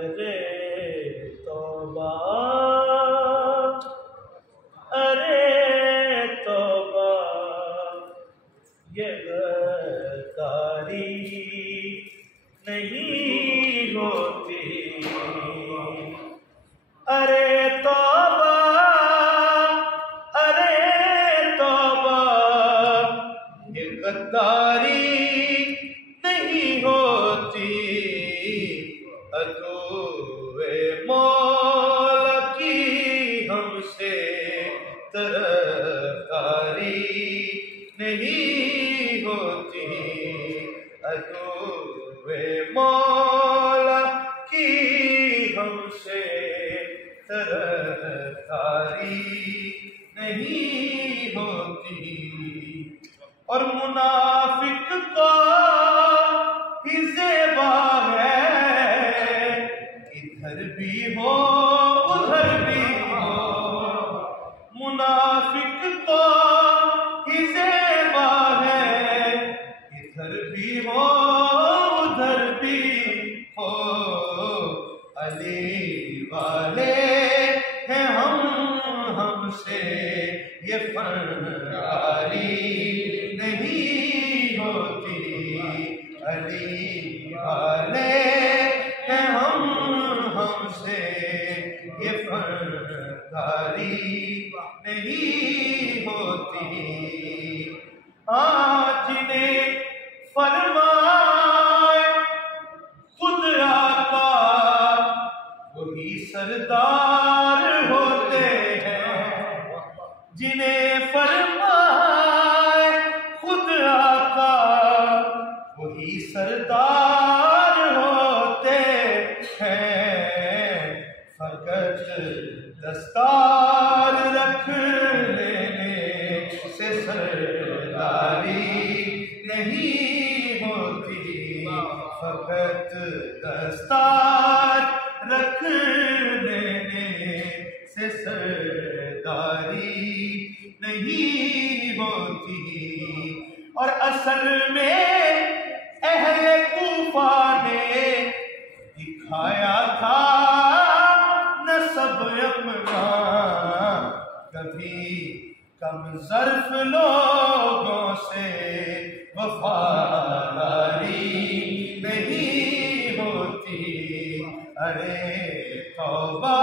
ارے توبہ ارے توبہ یہ غداری نہیں ہوتی ارے توبہ یہ غداری نہیں ہوتی عدوِ مولا کی ہم سے طرفداری نہیں ہوتی عدوِ مولا کی ہم سے طرفداری نہیں ہوتی اور منافق کا ہی زیبا ہے ادھر بھی ہو ادھر بھی ہو منافق کا ہی زیبا ہے ادھر بھی ہو ادھر بھی ہو علی والے ہیں ہم سے یہ فراری نہیں ہوتی علی والے ہیں ہم سے یہ فرداری نہیں ہوتی جنہیں فرمائے خود آقا وہی سردار ہوتے ہیں جنہیں فرمائے خود آقا وہی سردار ہوتے ہیں فقط دستار رکھ لینے سے سرداری نہیں ہوتی فقط دستار رکھ لینے سے سرداری نہیں ہوتی اور اصل میں اہل کوفہ نے دکھایا تھا نسب اپنا کبھی کم ظرف لوگوں سے وفاداری نہیں ہوتی ارے توبہ